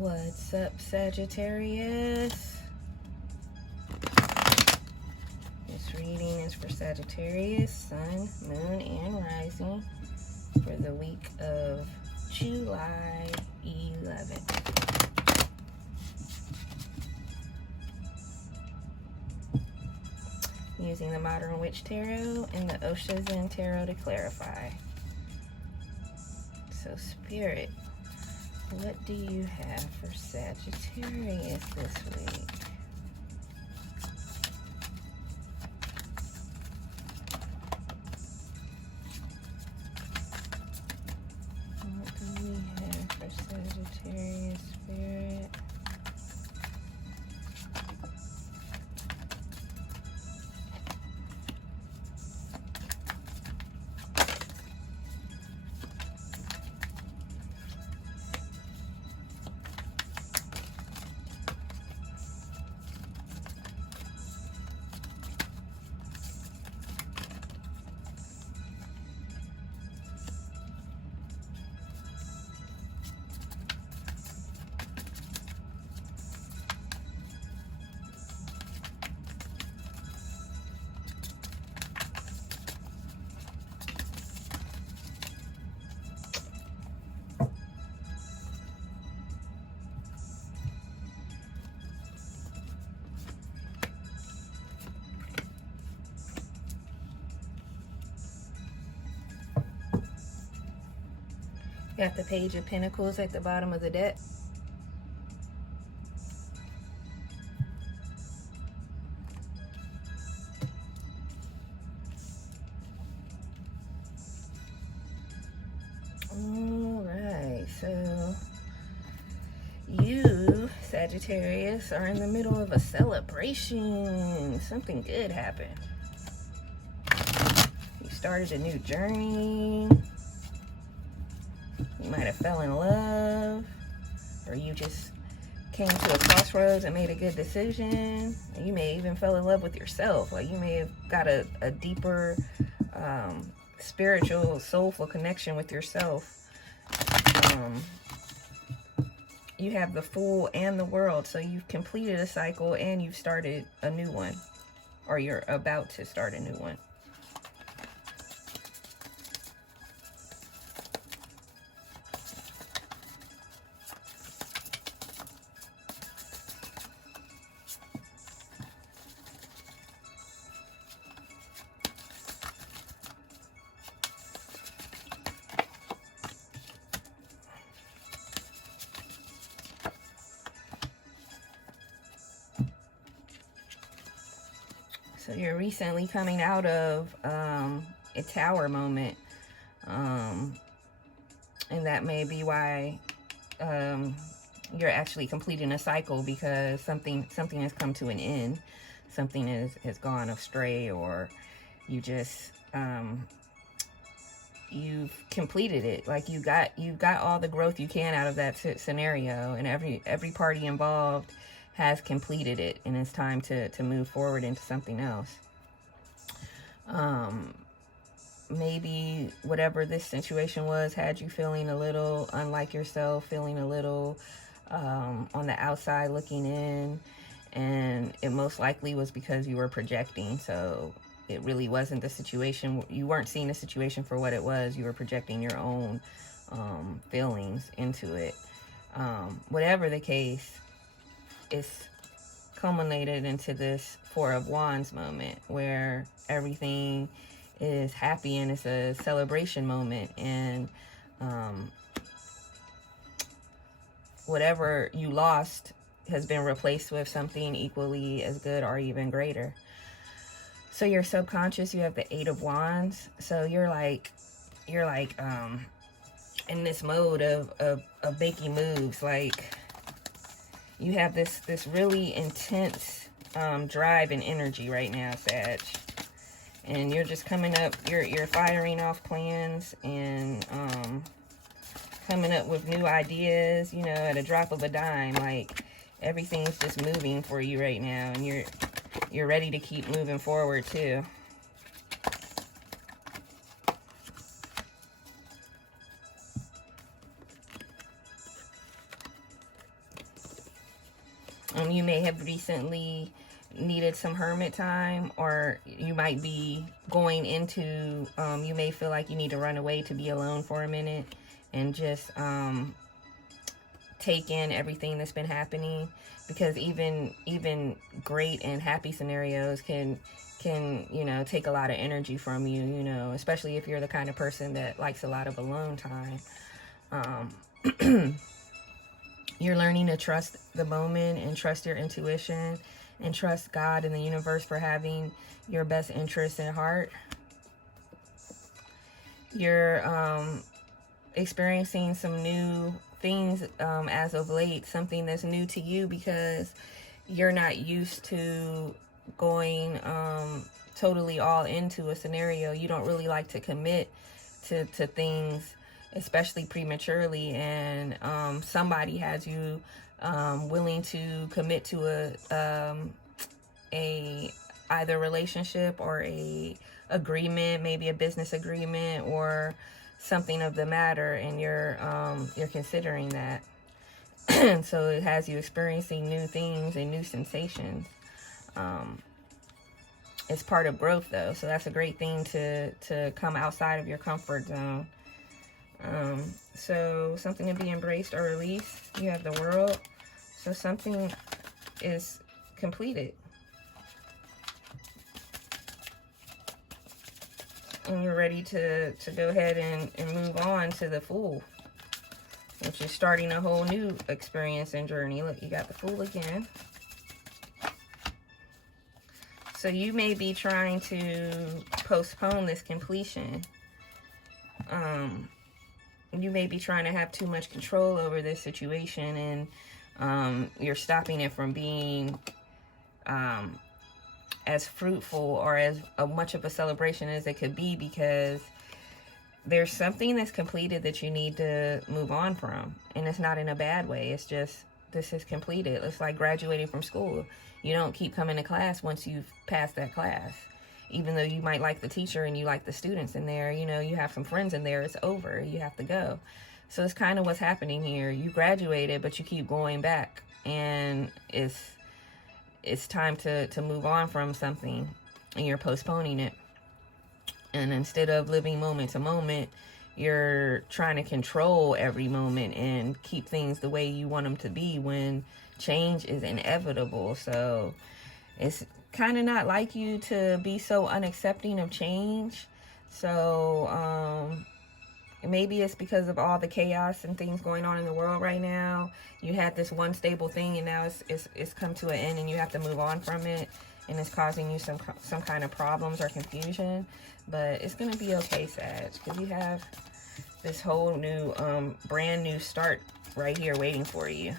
What's up, Sagittarius? This reading is for Sagittarius, Sun, Moon, and Rising for the week of July 11th. Using the Modern Witch Tarot and the Osho-Zen Tarot to clarify. So, Spirit, what do you have for Sagittarius this week? What do we have for Sagittarius, Spirit? Got the Page of Pentacles at the bottom of the deck. Alright, so you, Sagittarius, are in the middle of a celebration. Something good happened. You started a new journey. You might have fell in love, or you just came to a crossroads and made a good decision. You may even fell in love with yourself. Like you may have got a deeper spiritual, soulful connection with yourself. You have the Fool and the World, so you've completed a cycle and you've started a new one, or you're about to start a new one. So you're recently coming out of a Tower moment, and that may be why you're actually completing a cycle, because something has come to an end, something has gone astray, or you just you've completed it. Like you've got all the growth you can out of that scenario, and every party involved has completed it, and it's time to move forward into something else. Maybe whatever this situation was had you feeling a little unlike yourself, feeling a little on the outside looking in, and it most likely was because you were projecting. So it really wasn't the situation. You weren't seeing the situation for what it was. You were projecting your own feelings into it. Whatever the case, it's culminated into this Four of Wands moment where everything is happy and it's a celebration moment, and whatever you lost has been replaced with something equally as good or even greater. So your subconscious, you have the Eight of Wands, so you're like in this mode of making moves. Like you have this really intense drive and energy right now, Sag. And you're just coming up, you're firing off plans and coming up with new ideas, you know, at a drop of a dime. Like everything's just moving for you right now, and you're ready to keep moving forward too. You may have recently needed some hermit time, or you might be going into, you may feel like you need to run away to be alone for a minute and just take in everything that's been happening, because even great and happy scenarios can you know, take a lot of energy from you, you know, especially if you're the kind of person that likes a lot of alone time. You're learning to trust the moment and trust your intuition and trust God and the universe for having your best interests at heart. You're experiencing some new things as of late, something that's new to you, because you're not used to going totally all into a scenario. You don't really like to commit to things, especially prematurely, and somebody has you willing to commit to a either relationship or a agreement, maybe a business agreement or something of the matter, and you're considering that. So it has you experiencing new things and new sensations. It's part of growth, though, so that's a great thing to come outside of your comfort zone. So something to be embraced or released. You have the World, so something is completed, and you're ready to go ahead and move on to the Fool, which is starting a whole new experience and journey. Look, you got the Fool again. So you may be trying to postpone this completion. You may be trying to have too much control over this situation, and you're stopping it from being as fruitful or as much of a celebration as it could be, because there's something that's completed that you need to move on from. And it's not in a bad way. It's just, this is completed. It's like graduating from school. You don't keep coming to class once you've passed that class. Even though you might like the teacher and you like the students in there, you know, you have some friends in there, it's over. You have to go. So it's kind of what's happening here. You graduated, but you keep going back. And it's time to move on from something, and you're postponing it. And instead of living moment to moment, you're trying to control every moment and keep things the way you want them to be, when change is inevitable. So it's kind of not like you to be so unaccepting of change. So maybe it's because of all the chaos and things going on in the world right now. You had this one stable thing, and now it's come to an end, and you have to move on from it, and it's causing you some kind of problems or confusion. But it's gonna be okay, Sag, because you have this whole new brand new start right here waiting for you.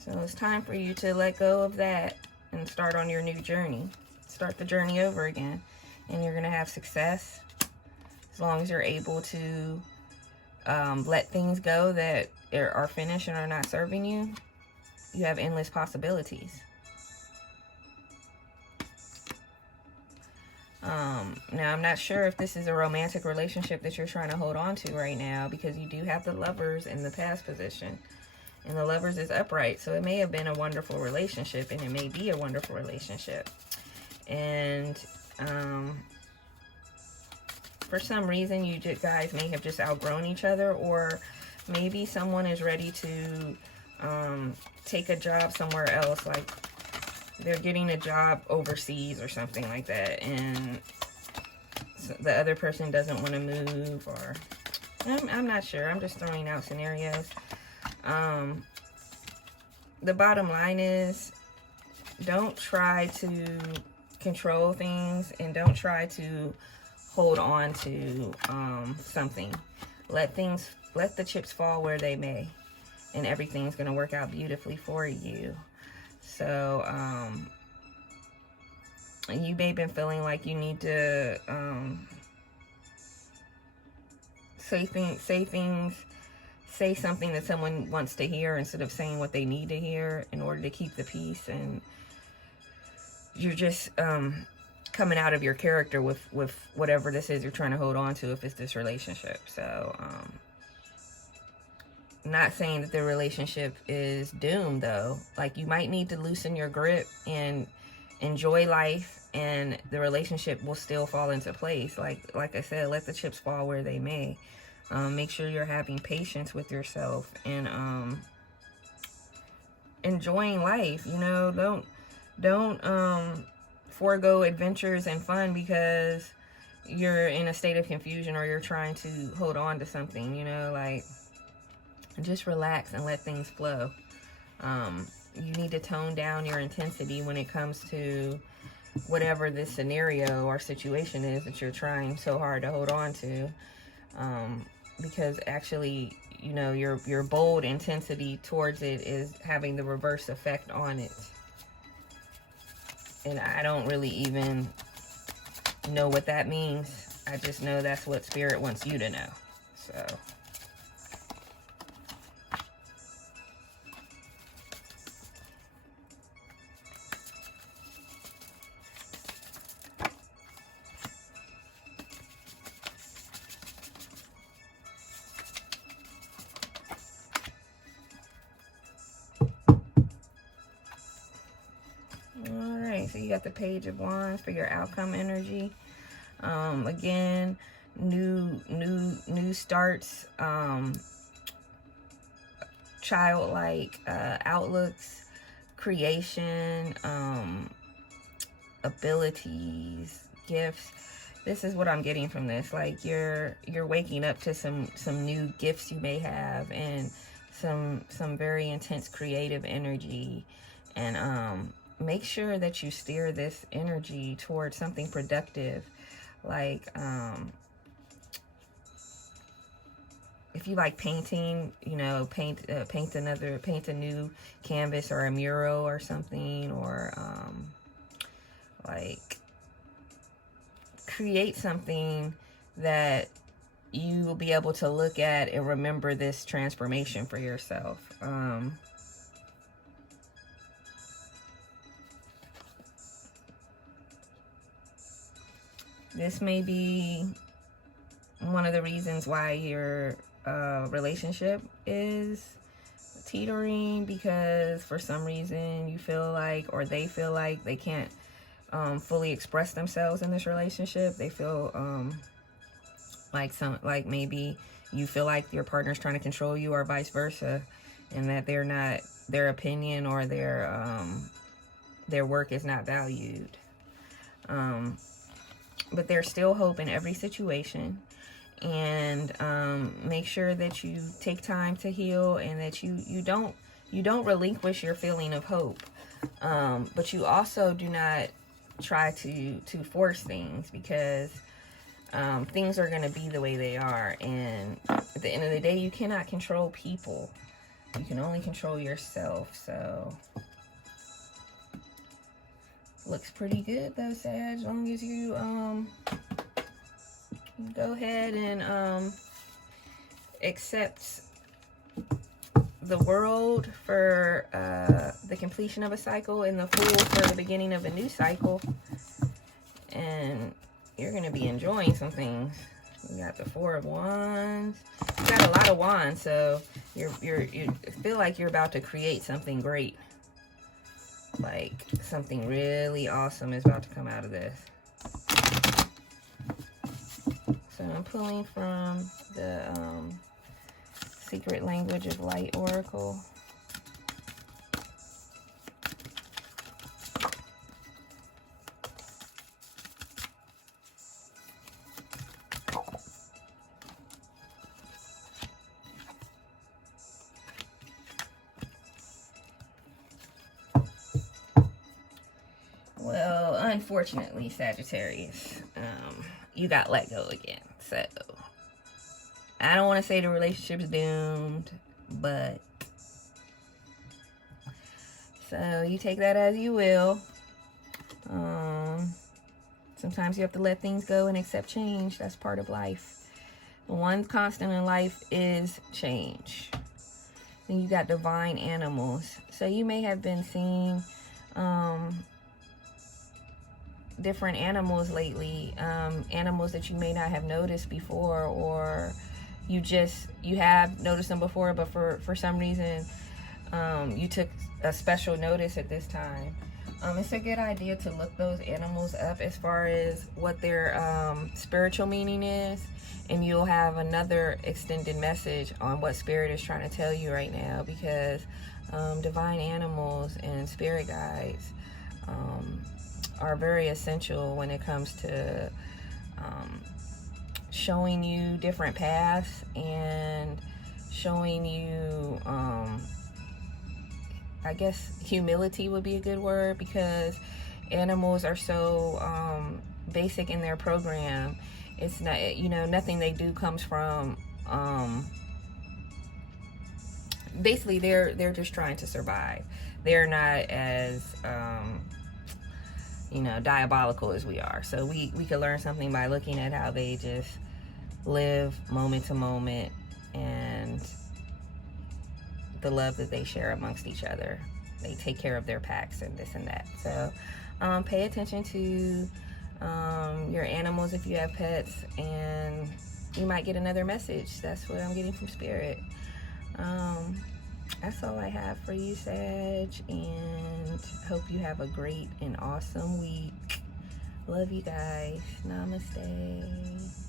So it's time for you to let go of that and start on your new journey. Start the journey over again. And you're going to have success as long as you're able to let things go that are finished and are not serving you. You have endless possibilities. Now, I'm not sure if this is a romantic relationship that you're trying to hold on to right now, because you do have the Lovers in the past position. And the Lovers is upright, so it may have been a wonderful relationship, and it may be a wonderful relationship. And for some reason, you guys may have just outgrown each other, or maybe someone is ready to take a job somewhere else, like they're getting a job overseas or something like that, and the other person doesn't want to move, or I'm not sure. I'm just throwing out scenarios. The bottom line is, don't try to control things, and don't try to hold on to something. Let the chips fall where they may, and everything's gonna work out beautifully for you. So you may have been feeling like you need to say things say something that someone wants to hear instead of saying what they need to hear in order to keep the peace. And you're just coming out of your character with whatever this is you're trying to hold on to, if it's this relationship. So not saying that the relationship is doomed, though. Like, you might need to loosen your grip and enjoy life, and the relationship will still fall into place. Like I said, let the chips fall where they may. Make sure you're having patience with yourself and enjoying life. You know, don't forego adventures and fun because you're in a state of confusion or you're trying to hold on to something. You know, like, just relax and let things flow. You need to tone down your intensity when it comes to whatever this scenario or situation is that you're trying so hard to hold on to. Because actually, you know, your bold intensity towards it is having the reverse effect on it. And I don't really even know what that means. I just know that's what Spirit wants you to know. So so you got the Page of Wands for your outcome energy. Again, new starts, childlike outlooks, creation, abilities, gifts. This is what I'm getting from this. Like, you're waking up to some new gifts you may have, and some very intense creative energy. And make sure that you steer this energy towards something productive. Like, if you like painting, you know, paint a new canvas or a mural or something, or like, create something that you will be able to look at and remember this transformation for yourself. This may be one of the reasons why your relationship is teetering, because for some reason you feel like, or they feel like, they can't fully express themselves in this relationship. They feel like maybe you feel like your partner's trying to control you, or vice versa, and that their opinion or their work is not valued. But there's still hope in every situation. And make sure that you take time to heal, and that you don't relinquish your feeling of hope. But you also do not try to force things, because things are going to be the way they are. And at the end of the day, you cannot control people. You can only control yourself. So looks pretty good though, Sag, as long as you go ahead and accept the World for the completion of a cycle, and the Fool for the beginning of a new cycle, and you're going to be enjoying some things. You got the Four of Wands. You got a lot of wands, so you feel like you're about to create something great. Like, something really awesome is about to come out of this. So I'm pulling from the Secret Language of Light Oracle. Well, unfortunately, Sagittarius, you got let go again. So I don't want to say the relationship's doomed, but so you take that as you will. Sometimes you have to let things go and accept change. That's part of life. The one constant in life is change. Then you got divine animals. So you may have been seeing different animals lately, animals that you may not have noticed before, or you have noticed them before, but for some reason you took a special notice at this time. It's a good idea to look those animals up as far as what their spiritual meaning is, and you'll have another extended message on what spirit is trying to tell you right now, because divine animals and spirit guides are very essential when it comes to showing you different paths and showing you I guess humility would be a good word, because animals are so basic in their program. It's not, nothing they do comes from basically they're just trying to survive. They're not as diabolical as we are. So we could learn something by looking at how they just live moment to moment and the love that they share amongst each other. They take care of their packs and this and that. So pay attention to your animals if you have pets, and you might get another message. That's what I'm getting from spirit. That's all I have for you, Sag, and hope you have a great and awesome week. Love you guys. Namaste.